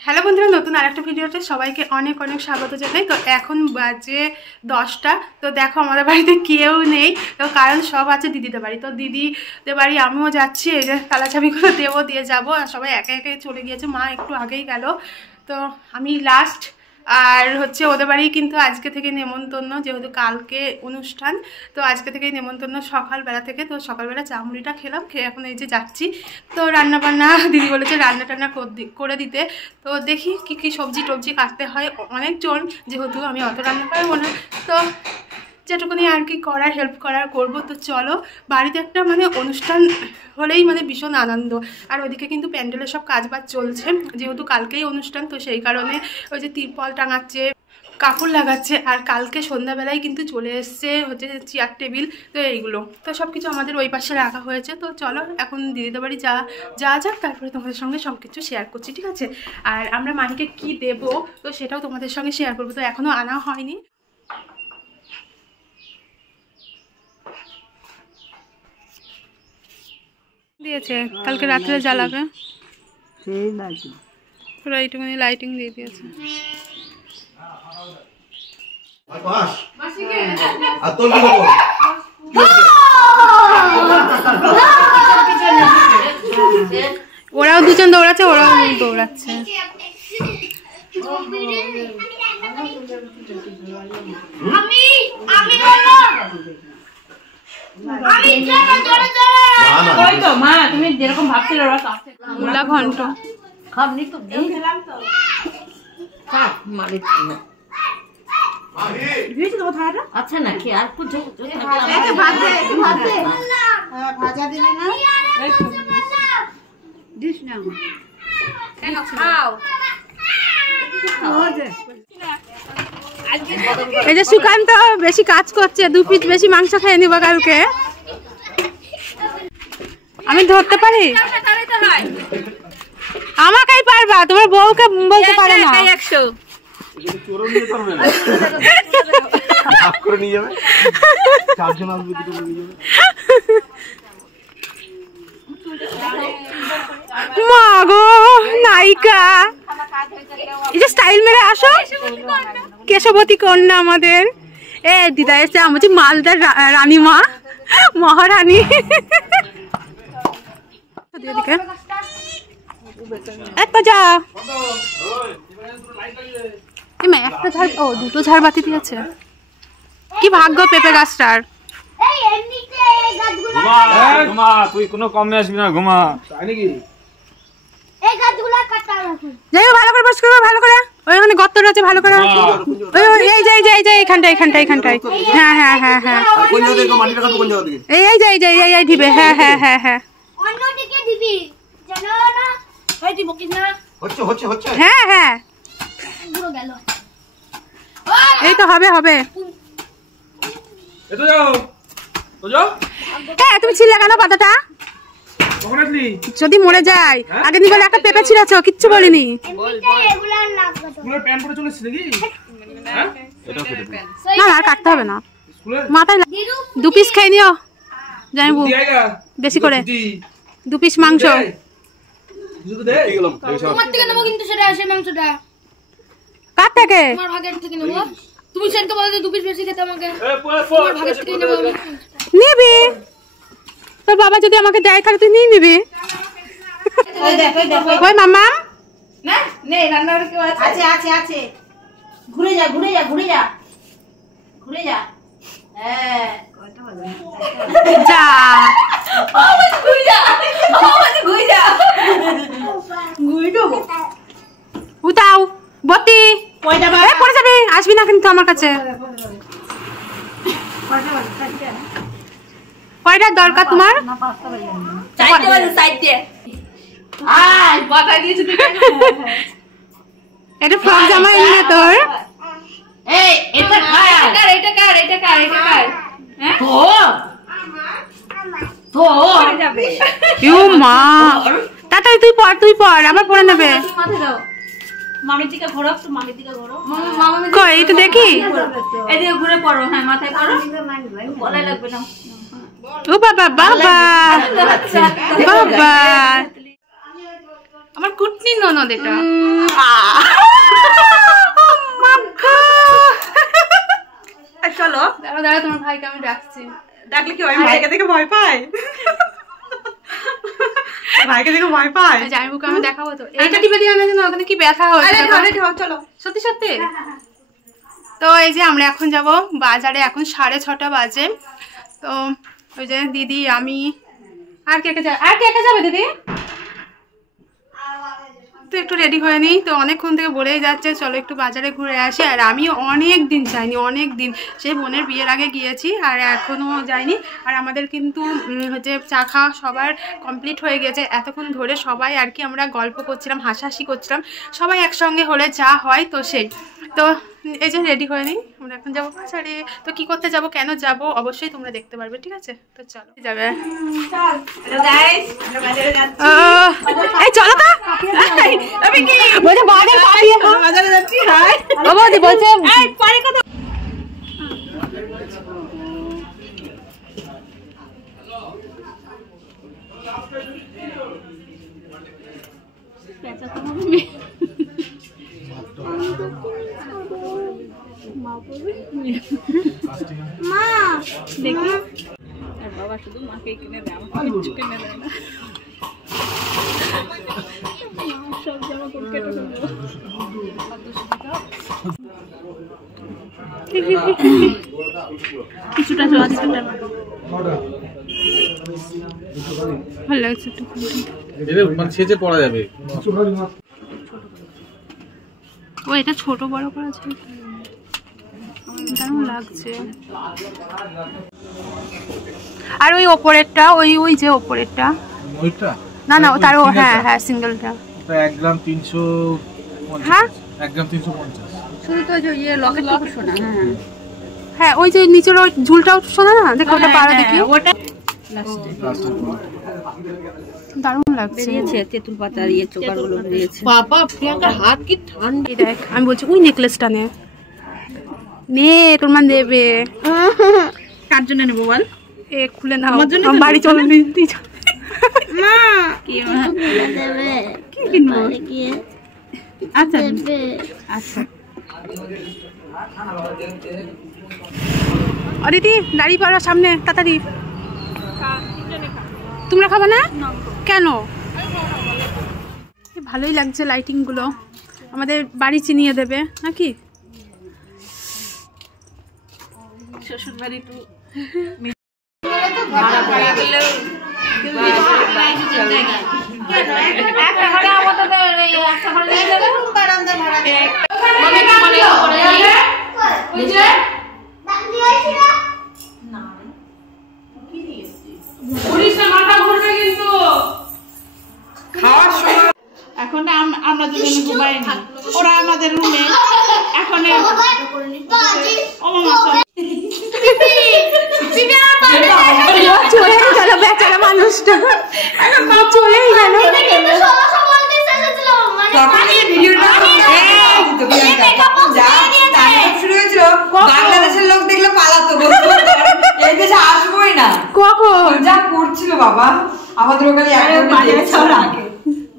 Hello বন্ধুরা, নতুন আরেকটা ভিডিওতে সবাইকে অনেক অনেক স্বাগত জানাই। তো এখন বাজে 10টা। তো দেখো আমাদের বাড়িতে কেউ নেই, তো কারণ সব আছে দিদিদের বাড়ি। তো দিদিদের বাড়ি আমিও যাচ্ছি, এই যে তালা চাবিগুলো দেবো, দিয়ে যাবো। আর সবাই একে একে চলে গিয়েছে, মা একটু আগেই গেল, তো আমি লাস্ট। আর হচ্ছে ওদের বাড়ি কিন্তু আজকে থেকে নেমন্তন্ন, যেহেতু কালকে অনুষ্ঠান, তো আজকে থেকেই নেমন্তন্ন সকালবেলা থেকে। তো সকালবেলা চামড়িটা খেলাম, খেয়ে এখন এই যে যাচ্ছি। তো রান্নাবান্না দিদি বলেছে রান্না টান্না করে দিতে। তো দেখি কি কি সবজি টবজি কাটতে হয়, অনেকজন যেহেতু আমি অত রান্না পারবো না, তো যেটুকুনি আর কি করার হেল্প করার করবো। তো চলো, বাড়িতে একটা মানে অনুষ্ঠান হলেই মানে ভীষণ আনন্দ। আর ওইদিকে কিন্তু প্যান্ডেলের সব কাজবাজ চলছে, যেহেতু কালকেই অনুষ্ঠান, তো সেই কারণে ওই যে তিরপল টাঙাচ্ছে, কাপড় লাগাচ্ছে। আর কালকে সন্ধ্যাবেলায় কিন্তু চলে এসছে হচ্ছে চেয়ার টেবিল, তো এইগুলো তো সব কিছু আমাদের ওই পাশে রাখা হয়েছে। তো চলো এখন দিদিদের বাড়ি যাক, তারপরে তোমাদের সঙ্গে সব কিছু শেয়ার করছি, ঠিক আছে? আর আমরা মাহিকে কি দেব তো সেটাও তোমাদের সঙ্গে শেয়ার করবো, তো এখনও আনা হয়নি। দিয়েছে কালকে রাত্রে জ্বালাবে, পুরো এইটুকুনি লাইটিং দিয়ে দিয়েছে। ওরাও দুজন দৌড়াচ্ছে, ওরাও দৌড়াচ্ছে। তুমি যেরকম ভাবছিলে মুলা ঘন্ট খাবনি তো, আচ্ছা না খেয়ে আর ভাজা দিবি না, দিস না খাও। এই যে সুকান্ত বেশি কাজ করছে, 2 পিস বেশি মাংস খেয়ে নিব কালকে। আমি ধরতে পারি? আমাকেই পারবা, তোমার বউকে বলতে পারে না। 100 মা গো নায়িকা, এই যে স্টাইল মেরে আসো, কেশবতী কন্যা আমাদের। এ দিদা এসে আমার মালদার রানীমা মহারানী। একটা ঝাড়, ও 2টো ঝাড়বাতি দিয়েছে। কি ভাগ্য পেঁপে গাছটার। তুই কোনো কমে আসবি না, ঘুমা। যাই হোক, ভালো করে বস করবে, ভালো করে। ওইখানে গর্ত রয়েছে, ভালো করে। এইখানটায় হ্যাঁ হ্যাঁ হ্যাঁ হ্যাঁ, এই দিবে। হ্যাঁ হ্যাঁ হ্যাঁ হ্যাঁ হ্যাঁ হ্যাঁ, এই তো হবে। হ্যাঁ তুমি ছিল কেন পাতাটা? যদি মরে যায় আগে নি বলে একটা পেঁপে ছিঁড়েছ, কিচ্ছু বলিনি। না আর কাটতে হবে না, মাথায় 2 পিস খেয়ে নিও জানবো, বেশি করে 2 পিস মাংস। কার থেকে? তুমি সেনকে বলে 2 পিস বেশি খেতে, আমাকে তোমার ভাগের থেকে নেব আমি। নিবি? তোর বাবা যদি আমাকে দেয় তাহলে তুই নিয়ে নিবি। ওই মামা না নে, রান্নার কেউ আছে? আছে। ঘুরে যা হ্যাঁ যা, উঠাও বতি, পড়ে যাবে, আসবি না কিন্তু আমার কাছে। কয়টার দরকার তোমার? এটা ফ্রক জামা এনে তোর। তাড়াতাড়ি তুই পর, আমার পরে নেবে। মামির দিকে ঘোরো, একটু মামির দিকে ঘোরো। কই এটা দেখি, এদিকে ঘুরে পড়ো। হ্যাঁ মাথায় পড়ো, গলায় লাগবে না। ও বাবা বাবা বাবা, আমার কুটনি ননদ এটা। চলো দাঁড়া দাঁড়া, তোমার ভাইকে আমি ডাকছি। ডাকলে কি ভাইকে দেখে ভয় পায়? ভাইকে দেখে ভয় পায়? জামাইবাবুকে আমি দেখাবো তো। এইটা টিপে দিয়ে আনা যেন, ওখানে কি ব্যথা হচ্ছে। চলো সত্যি সত্যি। তো এই যে আমরা এখন যাব বাজারে, এখন 6:30 বাজে। তো ওই যে দিদি, আমি আর কে কে যাবে দিদি? তো একটু রেডি হয়ে নিই। তো অনেকক্ষণ থেকে বলেই যাচ্ছে চলো একটু বাজারে ঘুরে আসি। আর আমি অনেক দিন যাইনি, অনেক দিন, সেই বোনের বিয়ের আগে গিয়েছি আর এখনও যাইনি। আর আমাদের কিন্তু হচ্ছে চা খাওয়া সবার কমপ্লিট হয়ে গেছে। এতক্ষণ ধরে সবাই আর কি আমরা গল্প করছিলাম, হাসাহাসি করছিলাম, সবাই একসঙ্গে হলে যা হয়। তো সেই তো এই যে রেডি হয়ে নিই, আমরা এখন যাবো বাজারে। তো কি করতে যাব, কেন যাব, অবশ্যই তোমরা দেখতে পারবে, ঠিক আছে? তো চলো যাবে। এই চলো তো, বাজারে যাচ্ছি। মা দেখি, আর বাবা শুধু মাকে কিনে দেয়, আমাকে কিছু কিনে দেয় না। সব জামা কাপড় কেটে দেবো। কিছুটা ভালো লাগছে, মানে সেজে পড়া যাবে। ও এটা ছোট বড় করা আছে, দারুণ লাগছে। আর ওই ওপরেরটা, ওই যে ওপরেরটা, ওইটা না না তার, হ্যাঁ হ্যাঁ সিঙ্গেলটা, ওটা 1 গ্রাম 350। হ্যাঁ 1 গ্রাম 350। শুধু তো যে ইয়ে লকেট শোনা। হ্যাঁ হ্যাঁ, ওই যে নিচের ওই ঝুলটাও শোনা না, দেখো ওটা পাড়া দেখি, ওটা দারুণ লাগছে। বেরিয়েছে তেঁতুল পাতার ইয়ে চোকারগুলো বেরিয়েছে। বাবা প্রিয়াঙ্কার হাত কি ঠান্ডা। দেখ আমি বলছি ওই নেকলেসটা নে, তোর মা দেবে। কার জন্য নেবো বল? এ খুলে নাও, আমার বাড়ি চলে দিই। মা কি দেবে? কি কিনবো? আচ্ছা আচ্ছা। দিদি দাঁড়িয়ে পড়ো সামনে তাড়াতাড়ি। তোমরা খাবে না কেন? ভালোই লাগছে লাইটিং গুলো, আমাদের বাড়ি চিনিয়ে দেবে নাকি? শ্বশুর বাড়ি টু এখন আমরা দুজন ঘুমাইনি, ওরা আমাদের রুমে। এখন চলে গেল বেচারা মানুষটা, চলেই গেল। বাংলাদেশের লোক দেখলে পালাতো, এই দেশে আসবোই না। কখন যা করছিল বাবা আমাদের ওখানে আগে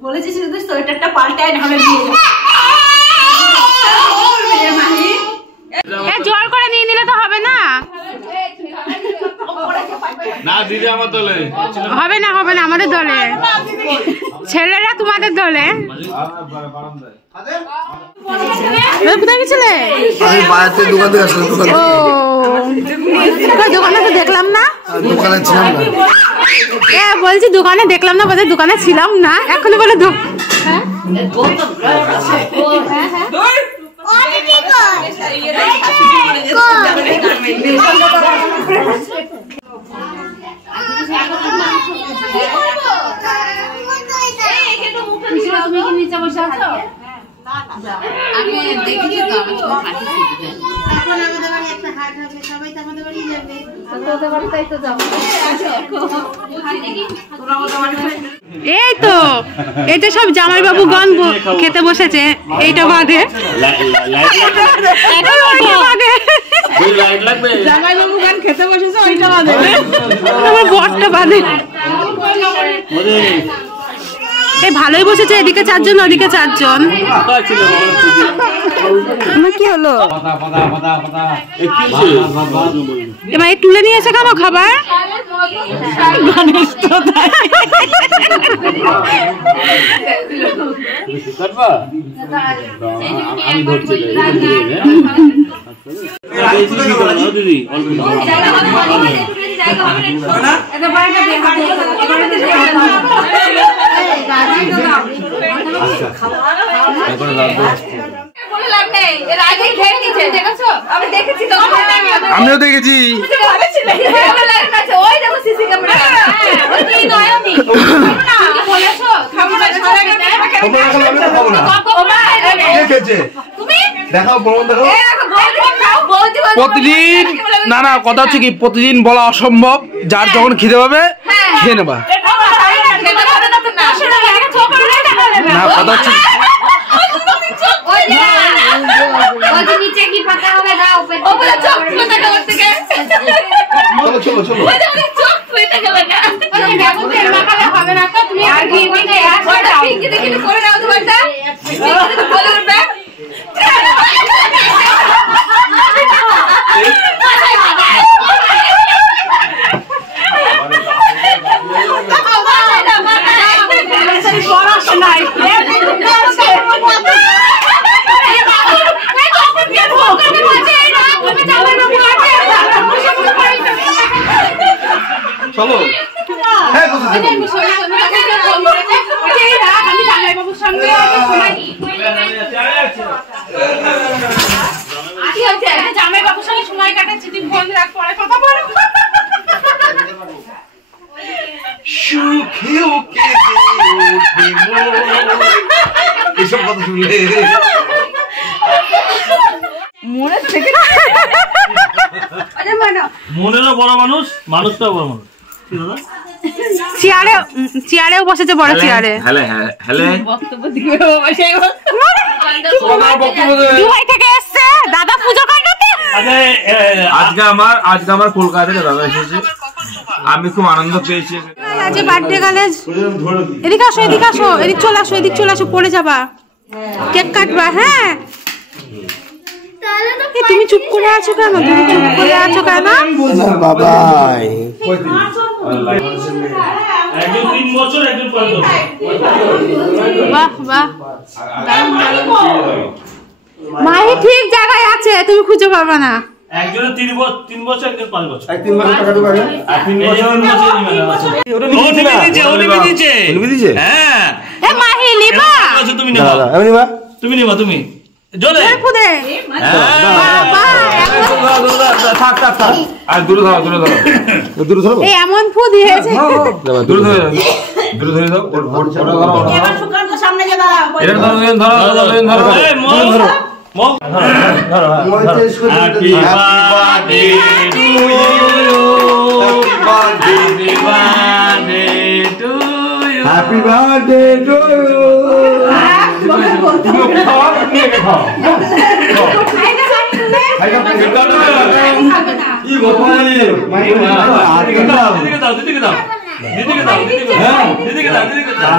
বলেছি শুধু সোয়েটারটা পাল্টায়, নাহলে দিয়ে জোর করে নিয়ে নিলে তো হবে না। না দিদি আমার দলে হবে না, হবে না আমাদের দলে, ছেলেরা তোমাদের দলে। কোথায় গেছিলে? আমি বাইরে থেকে দোকান থেকে আসলাম। দোকানে তো দেখলাম না, দোকানে ছিলাম না। বলছি দোকানে দেখলাম না, বলছি দোকানে ছিলাম না, এখন বলে আমি দেখেছি তো, এই তো এটা সব জামাইবাবু গণ খেতে বসেছে, এইটা বাদে জামাইবাবু গান খেতে বসেছে, ওইটা বাদে বড়টা বানে এই ভালোই বসেছে, এদিকে 4 জন ওদিকে 4 জন। আমার কি হলো এবার তুলে নিয়ে এসে কেন খাবার? আমিও দেখেছি। প্রতিদিন না না কথা হচ্ছে কি প্রতিদিন বলা অসম্ভব, যার যখন খিদে পাবে খেয়ে নেবা। না কথা হচ্ছে চলো জামাই বাবুর সঙ্গে সময় কাটাচ্ছি, তুই ফোন রাখ, পরে কথা বলো। এসব কথা শুনলে মনেরও বড় মানুষ, মানুষটাও বড় মানুষ। চেয়ারেও বসেছে, বড় চেয়ারে। দুবাই থেকে এসছে দাদা পুজো করতে। আজকে আমার কলকাতা থেকে দাদা এসেছে, আমি খুব আনন্দ পেয়েছি। আজ বার্থডে গালে এদিকে আসো, এদিকে আসো, এদিক চলে আসো, এদিক চলে আসো, পড়ে যাবা। কেক কাটবা? হ্যাঁ। তুমি চুপ করে আছো কেন? তুমি চুপ করে আছো কেন? বাবাই একজন 3 বছর, একজন 5 বছর। বাহ বাহ, মাহি ঠিক জায়গায় আছে, তুমি খুঁজে পাবা না। একজনের 3 বছর, একজন 5 বছর। 3 বছর টাকা দেবো আগে। 3 বছর হ্যাঁ। এ মাহি লিবা, তুমি নেবা, আমি নিবা, তুমি নেবা, তুমি জোরে খুদে বাবা। থাক থাক থাক, আর দূরে ধরো দূরে ধরো দূরে ধরো। এই এমন ফু দিয়েছে। দূরে ধরে দূরে ধরে দাও। এবার সুকান্ত সামনে গিয়ে দাঁড়াও। এটা ধরো ধরো ধরো ধরো এই মো মো মোবাইল চেঞ্জ করে happy birthday to you, happy birthday to you, happy birthday to you. কি বলবি দিদিকে দাও, দিদিকে দাও, দিদিকে দাও, দিদিকে দাও, দিদিকে দাও, দিদিকে দাও।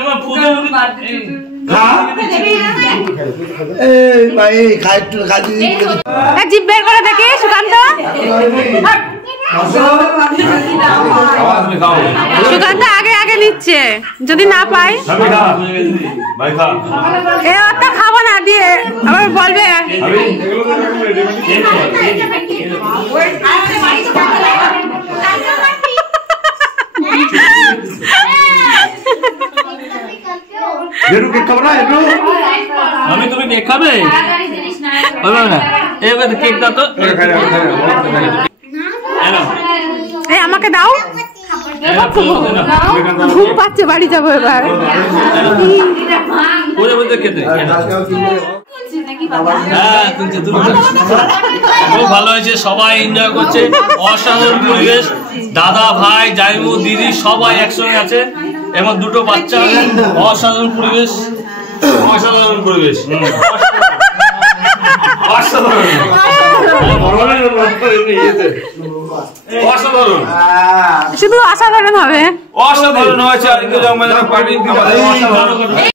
এবার ফুলে এই ভাই খাই খাদি জিভ বের করে দেখি সুকান্ত। সুকান্ত আগে আগে নিচ্ছে, যদি না পাই এ ওটা খাবো না, দিয়ে আবার বলবে। আমি তুমি কেক খাবে? না এবার কেক দাও তো। এই আমাকে দাও, ঘুম পাচ্ছে, বাড়ি যাবো এবার। খুব ভালো হয়েছে, সবাই এনজয় করছে, অসাধারণ পরিবেশ। দাদা ভাই জাইমু দিদি সবাই একসঙ্গে আছে এবং 2টো বাচ্চা, অসাধারণ পরিবেশ, অসাধারণ পরিবেশ, অসাধারণ। অসাধারণ শুধু অসাধারণ হবে। অসাধারণ হয়েছে। আর ইন্দু জঙ্গলের পার্টি অসাধারণ।